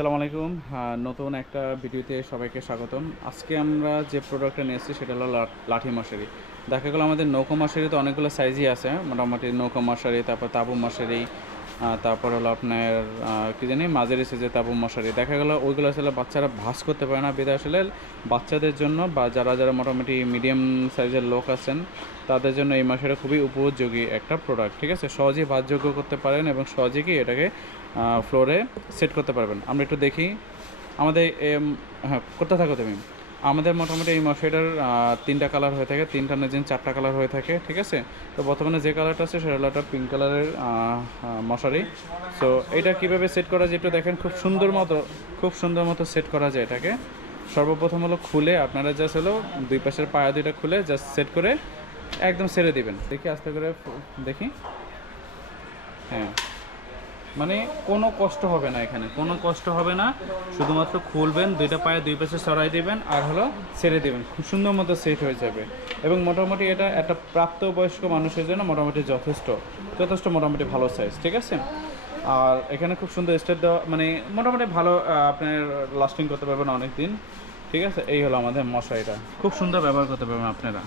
আসসালামু আলাইকুম। নতুন একটা ভিডিওতে সবাইকে স্বাগতম। আজকে আমরা যে প্রোডাক্টটা নিয়ে এসেছি সেটা হলো লাঠি মশারি। দেখা গেলো আমাদের নৌকো মশারি তো অনেকগুলো সাইজই আছে, মোটামুটি নৌকো মশারি, তারপর তাঁবু মশারি, তারপর হলো আপনার কী জানি মাঝারি সাইজের তাঁবু মশারি। দেখা গেলো ওইগুলো আসলে বাচ্চারা ভাঁজ করতে পারে না, বিধায় আসলে বাচ্চাদের জন্য বা যারা যারা মোটামুটি মিডিয়াম সাইজের লোক আছেন তাদের জন্য এই মশারিটা খুবই উপযোগী একটা প্রোডাক্ট। ঠিক আছে, সহজেই ভাঁজযোগ্য করতে পারেন এবং সহজেই কি এটাকে ফ্লোরে সেট করতে পারবেন। আমরা একটু দেখি আমাদের হ্যাঁ, করতে থাকো তুমি। আমাদের মোটামুটি এই মশারিটার তিনটা কালার হয়ে থাকে, তিনটা না যেন চারটা কালার হয়ে থাকে। ঠিক আছে, তো বর্তমানে যে কালারটা আছে সেটা হলো একটা পিঙ্ক কালারের মশারি। সো এটা কীভাবে সেট করা যায় একটু দেখেন, খুব সুন্দর মতো সেট করা যায় এটাকে। সর্বপ্রথম হলো খুলে আপনারা জাস্ট হলো দুই পাশের পায়া দুইটা খুলে জাস্ট সেট করে একদম ছেড়ে দিবেন। দেখি আস্তে করে দেখি। হ্যাঁ, মানে কোনো কষ্ট হবে না, এখানে কোনো কষ্ট হবে না। শুধুমাত্র খুলবেন, দুইটা পায়ে দুই পাশে সরাই দেবেন আর হলো ছেড়ে দেবেন, খুব সুন্দর মতো সেট হয়ে যাবে। এবং মোটামুটি এটা একটা প্রাপ্তবয়স্ক মানুষের জন্য মোটামুটি যথেষ্ট মোটামুটি ভালো সাইজ। ঠিক আছে, আর এখানে খুব সুন্দর স্টেপ দেওয়া, মানে মোটামুটি ভালো আপনার লাস্টিং করতে পারবেন অনেক দিন। ঠিক আছে, এই হলো আমাদের মশারিটা, খুব সুন্দর ব্যবহার করতে পারবেন আপনারা।